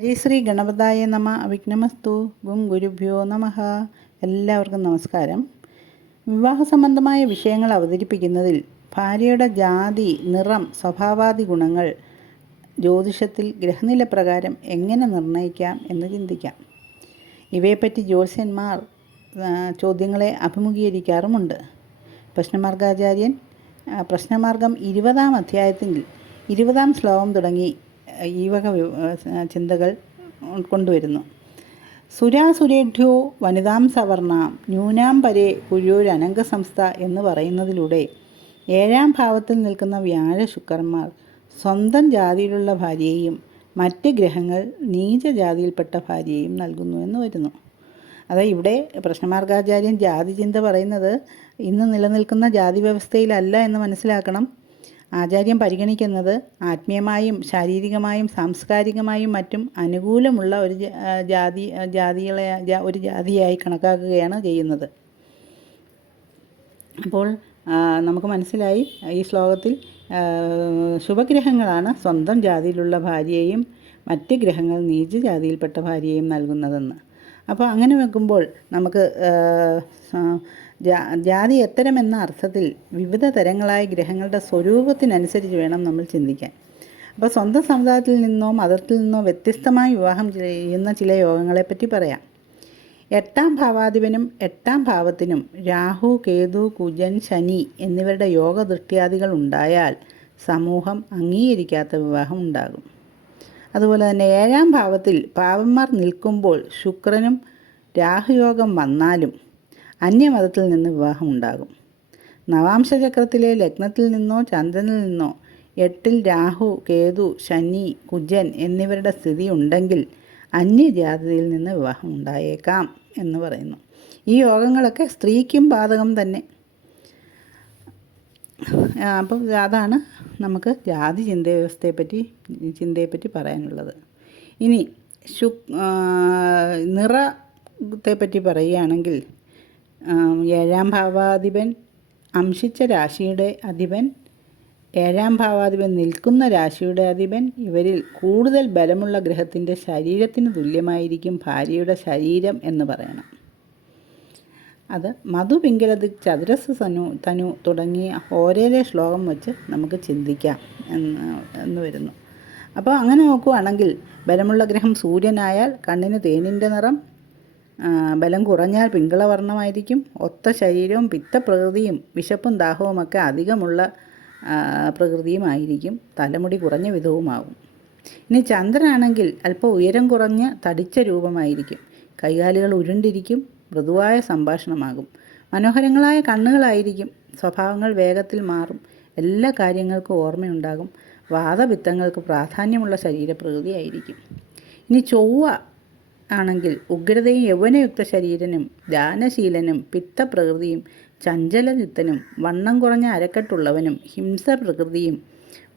ഹരിശ്രീ ഗണപതായ നമ അവിഘ്നമസ്തു ഗും ഗുരുഭ്യോ നമഃ. എല്ലാവർക്കും നമസ്കാരം. വിവാഹ സംബന്ധമായ വിഷയങ്ങൾ അവതരിപ്പിക്കുന്നതിൽ ഭാര്യയുടെ ജാതി, നിറം, സ്വഭാവാദി ഗുണങ്ങൾ ജ്യോതിഷത്തിൽ ഗ്രഹനില പ്രകാരം എങ്ങനെ നിർണ്ണയിക്കാം എന്ന് ചിന്തിക്കാം. ഇവയെപ്പറ്റി ജ്യോത്സ്യന്മാർ ചോദ്യങ്ങളെ അഭിമുഖീകരിക്കാറുമുണ്ട്. പ്രശ്നമാർഗാചാര്യൻ പ്രശ്നമാർഗം 20-ാം അധ്യായത്തിൽ 20-ാം ശ്ലോകം തുടങ്ങി ഈ വക ചിന്തകൾ കൊണ്ടുവരുന്നു. സുരാസുരേഭ്യോ വനിതാം സവർണാം ന്യൂനാം പരേ കുര്യോരനംഗസംസ്ഥ എന്ന് പറയുന്നതിലൂടെ 7-ാം ഭാവത്തിൽ നിൽക്കുന്ന വ്യാഴശുക്രന്മാർ സ്വന്തം ജാതിയിലുള്ള ഭാര്യയെയും മറ്റ് ഗ്രഹങ്ങൾ നീചജാതിയിൽപ്പെട്ട ഭാര്യയെയും നൽകുന്നു എന്ന് വരുന്നു. അതായത് ഇവിടെ പ്രശ്നമാർഗാചാര്യൻ ജാതി ചിന്ത പറയുന്നത് ഇന്ന് നിലനിൽക്കുന്ന ജാതി വ്യവസ്ഥയിലല്ല എന്ന് മനസ്സിലാക്കണം. ആചാര്യം പരിഗണിക്കുന്നത് ആത്മീയമായും ശാരീരികമായും സാംസ്കാരികമായും മറ്റും അനുകൂലമുള്ള ഒരു ജാതിയായി കണക്കാക്കുകയാണ് ചെയ്യുന്നത്. അപ്പോൾ നമുക്ക് മനസ്സിലായി ഈ ശ്ലോകത്തിൽ ശുഭഗ്രഹങ്ങളാണ് സ്വന്തം ജാതിയിലുള്ള ഭാര്യയെയും മറ്റ് ഗ്രഹങ്ങൾ നീചജാതിയിൽപ്പെട്ട ഭാര്യയെയും നൽകുന്നതെന്ന്. അപ്പോൾ അങ്ങനെ വെക്കുമ്പോൾ നമുക്ക് ജാതി എത്തരമെന്ന അർത്ഥത്തിൽ വിവിധ തരങ്ങളായ ഗ്രഹങ്ങളുടെ സ്വരൂപത്തിനനുസരിച്ച് വേണം നമ്മൾ ചിന്തിക്കാൻ. അപ്പോൾ സ്വന്തം സമുദായത്തിൽ നിന്നോ മതത്തിൽ നിന്നോ വ്യത്യസ്തമായി വിവാഹം ചെയ്യുന്ന ചില യോഗങ്ങളെപ്പറ്റി പറയാം. 8-ാം ഭാവാധിപനും 8-ാം ഭാവത്തിനും രാഹു, കേതു, കുജൻ, ശനി എന്നിവരുടെ യോഗദൃഷ്ട്യാദികൾ ഉണ്ടായാൽ സമൂഹം അംഗീകരിക്കാത്ത വിവാഹം ഉണ്ടാകും. അതുപോലെ തന്നെ 7-ാം ഭാവത്തിൽ പാവന്മാർ നിൽക്കുമ്പോൾ ശുക്രനും രാഹുയോഗം വന്നാലും അന്യമതത്തിൽ നിന്ന് വിവാഹം ഉണ്ടാകും. നവാംശചക്രത്തിലെ ലഗ്നത്തിൽ നിന്നോ ചന്ദ്രനിൽ നിന്നോ 8-ൽ രാഹു, കേതു, ശനി, കുജൻ എന്നിവരുടെ സ്ഥിതി ഉണ്ടെങ്കിൽ അന്യജാതിയിൽ നിന്ന് വിവാഹം ഉണ്ടായേക്കാം എന്ന് പറയുന്നു. ഈ യോഗങ്ങളൊക്കെ സ്ത്രീക്കും ബാധകം തന്നെ. അപ്പം അതാണ് നമുക്ക് ജാതി ചിന്തയെപ്പറ്റി പറയാനുള്ളത്. ഇനി നിറത്തെപ്പറ്റി പറയുകയാണെങ്കിൽ 7-ാം ഭാവാധിപൻ അംശിച്ച രാശിയുടെ അധിപൻ, 7-ാം ഭാവാധിപൻ നിൽക്കുന്ന രാശിയുടെ അധിപൻ, ഇവരിൽ കൂടുതൽ ബലമുള്ള ഗ്രഹത്തിൻ്റെ ശരീരത്തിന് തുല്യമായിരിക്കും ഭാര്യയുടെ ശരീരം എന്ന് പറയണം. അത് മധുപിംഗലത് ചതുരസ് തനു തുടങ്ങിയ ഓരോരോ ശ്ലോകം വെച്ച് നമുക്ക് ചിന്തിക്കാം എന്ന് വരുന്നു. അപ്പോൾ അങ്ങനെ നോക്കുകയാണെങ്കിൽ ബലമുള്ള ഗ്രഹം സൂര്യനായാൽ കണ്ണിന് തേനിൻ്റെ നിറം, ബലം കുറഞ്ഞാൽ പിങ്കളവർണ്ണമായിരിക്കും. ഒത്ത ശരീരവും പിത്തപ്രകൃതിയും വിശപ്പും ദാഹവുമൊക്കെ അധികമുള്ള പ്രകൃതിയുമായിരിക്കും. തലമുടി കുറഞ്ഞ വിധവുമാകും. ഇനി ചന്ദ്രനാണെങ്കിൽ അല്പം ഉയരം കുറഞ്ഞ് തടിച്ച രൂപമായിരിക്കും. കൈകാലുകൾ ഉരുണ്ടിരിക്കും. മൃദുവായ സംഭാഷണമാകും. മനോഹരങ്ങളായ കണ്ണുകളായിരിക്കും. സ്വഭാവങ്ങൾ വേഗത്തിൽ മാറും. എല്ലാ കാര്യങ്ങൾക്കും ഓർമ്മയുണ്ടാകും. വാദപിത്തങ്ങൾക്ക് പ്രാധാന്യമുള്ള ശരീരപ്രകൃതിയായിരിക്കും. ഇനി ചൊവ്വ ആണെങ്കിൽ ഉഗ്രതയും യൗവനയുക്ത ശരീരനും ദാനശീലനും പിത്തപ്രകൃതിയും ചഞ്ചലചിത്തനും വണ്ണം കുറഞ്ഞ അരക്കെട്ടുള്ളവനും ഹിംസപ്രകൃതിയും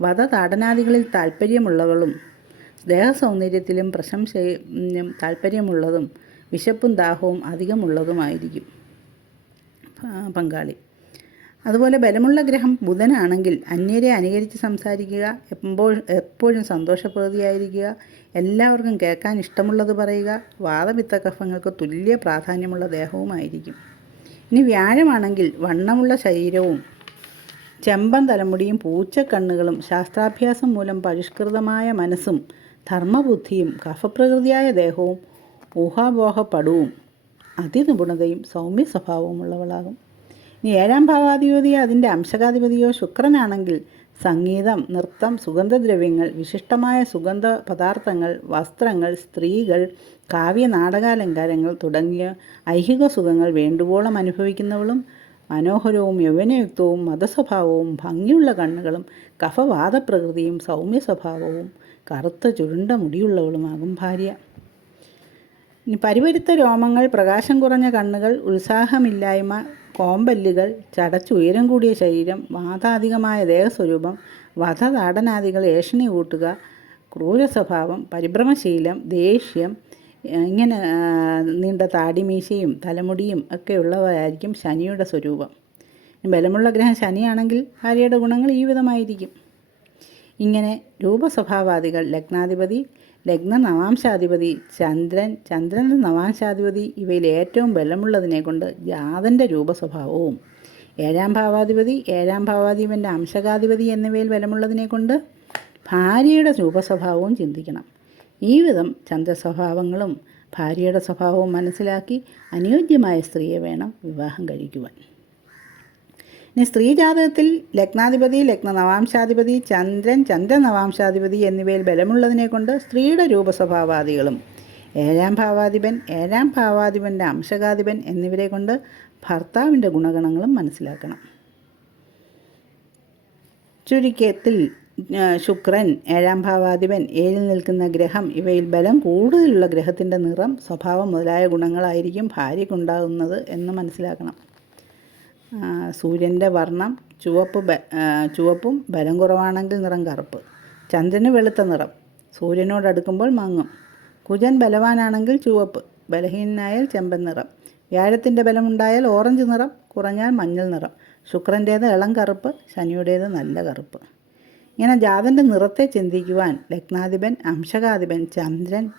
വധതാടനാദികളിൽ താല്പര്യമുള്ളവളും ദേഹസൗന്ദര്യത്തിലും പ്രശംസയും താല്പര്യമുള്ളതും വിശപ്പും ദാഹവും അധികമുള്ളതുമായിരിക്കും പങ്കാളി. അതുപോലെ ബലമുള്ള ഗ്രഹം ബുധനാണെങ്കിൽ അന്യരെ അനുകരിച്ച് സംസാരിക്കുക, എപ്പോഴും സന്തോഷപ്രകൃതിയായിരിക്കുക, എല്ലാവർക്കും കേൾക്കാൻ ഇഷ്ടമുള്ളത് പറയുക, വാദപിത്ത കഫങ്ങൾക്ക് തുല്യ പ്രാധാന്യമുള്ള ദേഹവുമായിരിക്കും. ഇനി വ്യാഴമാണെങ്കിൽ വണ്ണമുള്ള ശരീരവും ചെമ്പൻ തലമുടിയും പൂച്ചക്കണ്ണുകളും ശാസ്ത്രാഭ്യാസം മൂലം പരിഷ്കൃതമായ മനസ്സും ധർമ്മബുദ്ധിയും കഫപ്രകൃതിയായ ദേഹവും ഊഹാപോഹപ്പടവും അതിനിപുണതയും സൗമ്യ സ്വഭാവമുള്ളവളാകും. ഇനി 7-ാം ഭാവാധിപതിയോ അതിൻ്റെ അംശകാധിപതിയോ ശുക്രനാണെങ്കിൽ സംഗീതം, നൃത്തം, സുഗന്ധദ്രവ്യങ്ങൾ, വിശിഷ്ടമായ സുഗന്ധ പദാർത്ഥങ്ങൾ, വസ്ത്രങ്ങൾ, സ്ത്രീകൾ, കാവ്യ നാടകാലങ്കാരങ്ങൾ തുടങ്ങിയ ഐഹിക സുഖങ്ങൾ വേണ്ടുവോളം അനുഭവിക്കുന്നവളും മനോഹരവും യൗവനയുക്തവും മതസ്വഭാവവും ഭംഗിയുള്ള കണ്ണുകളും കഫവാദപ്രകൃതിയും സൗമ്യ സ്വഭാവവും കറുത്ത ചുരുണ്ട മുടിയുള്ളവളുമാകും ഭാര്യ. ഇനി പരിപരുത്ത രോമങ്ങൾ, പ്രകാശം കുറഞ്ഞ കണ്ണുകൾ, ഉത്സാഹമില്ലായ്മ, കോമ്പല്ലുകൾ, ചടച്ചുയരം കൂടിയ ശരീരം, വാതാധികമായ ദേഹസ്വരൂപം, വധതാടനാദികൾ ഏഷണി കൂട്ടുക, ക്രൂരസ്വഭാവം, പരിഭ്രമശീലം, ദേഷ്യം, ഇങ്ങനെ നീണ്ട താടിമീശയും തലമുടിയും ഒക്കെയുള്ളവരായിരിക്കും ശനിയുടെ സ്വരൂപം. ബലമുള്ള ഗ്രഹം ശനിയാണെങ്കിൽ ഭാര്യയുടെ ഗുണങ്ങൾ ഈ വിധമായിരിക്കും. ഇങ്ങനെ രൂപസ്വഭാവാദികൾ ലഗ്നാധിപതി ലഗ്ന നവാംശാധിപതി ചന്ദ്രൻ, ചന്ദ്രൻ്റെ നവാംശാധിപതി ഇവയിൽ ഏറ്റവും ബലമുള്ളതിനെ കൊണ്ട് ജാതൻ്റെ രൂപസ്വഭാവവും, ഏഴാം ഭാവാധിപൻ്റെ അംശകാധിപതി എന്നിവയിൽ ബലമുള്ളതിനെ കൊണ്ട് ഭാര്യയുടെ രൂപസ്വഭാവവും ചിന്തിക്കണം. ഈ വിധം ചന്ദ്രസ്വഭാവങ്ങളും ഭാര്യയുടെ സ്വഭാവവും മനസ്സിലാക്കി അനുയോജ്യമായ സ്ത്രീയെ വേണം വിവാഹം കഴിക്കുവാൻ. ഇനി സ്ത്രീ ജാതകത്തിൽ ലഗ്നാധിപതി, ലഗ്നനവാംശാധിപതി, ചന്ദ്രൻ, ചന്ദ്രനവാംശാധിപതി എന്നിവയിൽ ബലമുള്ളതിനെ കൊണ്ട് സ്ത്രീയുടെ രൂപസ്വഭാവാദികളും, ഏഴാം ഭാവാധിപൻ്റെ അംശകാധിപൻ എന്നിവരെ കൊണ്ട് ഭർത്താവിൻ്റെ ഗുണഗണങ്ങളും മനസ്സിലാക്കണം. ചുരുക്കത്തിൽ ശുക്രൻ, ഏഴാം ഭാവാധിപൻ, ഏഴിൽ നിൽക്കുന്ന ഗ്രഹം ഇവയിൽ ബലം കൂടുതലുള്ള ഗ്രഹത്തിൻ്റെ നിറം, സ്വഭാവം മുതലായ ഗുണങ്ങളായിരിക്കും ഭാര്യയ്ക്കുണ്ടാകുന്നത് എന്ന് മനസ്സിലാക്കണം. സൂര്യൻ്റെ വർണ്ണം ചുവപ്പും ബലം കുറവാണെങ്കിൽ നിറം കറുപ്പ്. ചന്ദ്രന് വെളുത്ത നിറം, സൂര്യനോടടുക്കുമ്പോൾ മങ്ങും. കുജൻ ബലവാനാണെങ്കിൽ ചുവപ്പ്, ബലഹീനനായാൽ ചെമ്പൻ നിറം. വ്യാഴത്തിൻ്റെ ബലമുണ്ടായാൽ ഓറഞ്ച് നിറം, കുറഞ്ഞാൽ മഞ്ഞൾ നിറം. ശുക്രൻ്റേത് ഇളം കറുപ്പ്, ശനിയുടേത് നല്ല കറുപ്പ്. ഇങ്ങനെ ജാതൻ്റെ നിറത്തെ ചിന്തിക്കുവാൻ ലഗ്നാധിപൻ, അംശകാധിപൻ,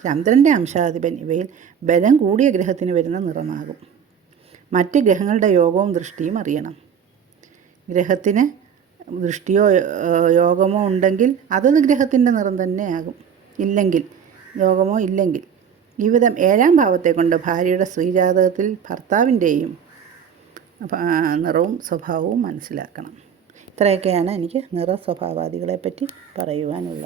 ചന്ദ്രൻ്റെ അംശാധിപൻ ഇവയിൽ ബലം കൂടിയ ഗ്രഹത്തിന് വരുന്ന നിറമാകും. മറ്റ് ഗ്രഹങ്ങളുടെ യോഗവും ദൃഷ്ടിയും അറിയണം. ഗ്രഹത്തിന് ദൃഷ്ടിയോ യോഗമോ ഉണ്ടെങ്കിൽ അതത് ഗ്രഹത്തിൻ്റെ നിറം തന്നെയാകും. യോഗമോ ഇല്ലെങ്കിൽ ഈ വിധം ഏഴാം ഭാവത്തെ കൊണ്ട് ഭാര്യയുടെ സ്ത്രീജാതകത്തിൽ ഭർത്താവിൻ്റെയും നിറവും സ്വഭാവവും മനസ്സിലാക്കണം. ഇത്രയൊക്കെയാണ് എനിക്ക് നിറസ്വഭാവാദികളെപ്പറ്റി പറയുവാനുള്ളത്.